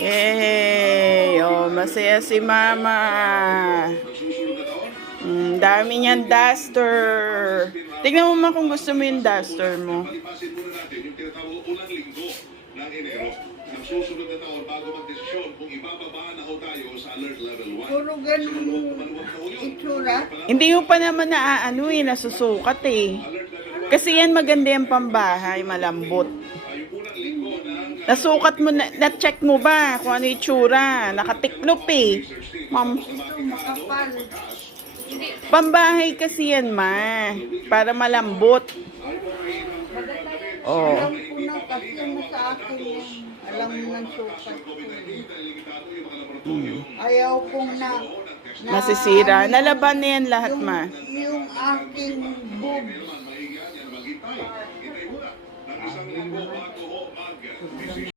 Yay! Oh, masaya si Mama. Dami niyang duster. Tignan mo man kung gusto mo yung duster mo. Susunod na taon bago magdesisyon kung ibababa na ho tayo sa alert level 1. Puro ganun itsura. Hindi mo pa naman nasusukat eh. Kasi yan maganda yung pambahay, malambot. Nasukat mo na-check mo ba kung ano yung itsura? Nakatiklop eh. Ma'am, Ito makapal. pambahay kasi yan, ma. Para malambot. Oh. Alam ko na kasi ano sa akin yan. Alam mo ng sukat ko. Ayaw kong na Masisira. Nalaban na yan lahat, ma. yung aking boobs.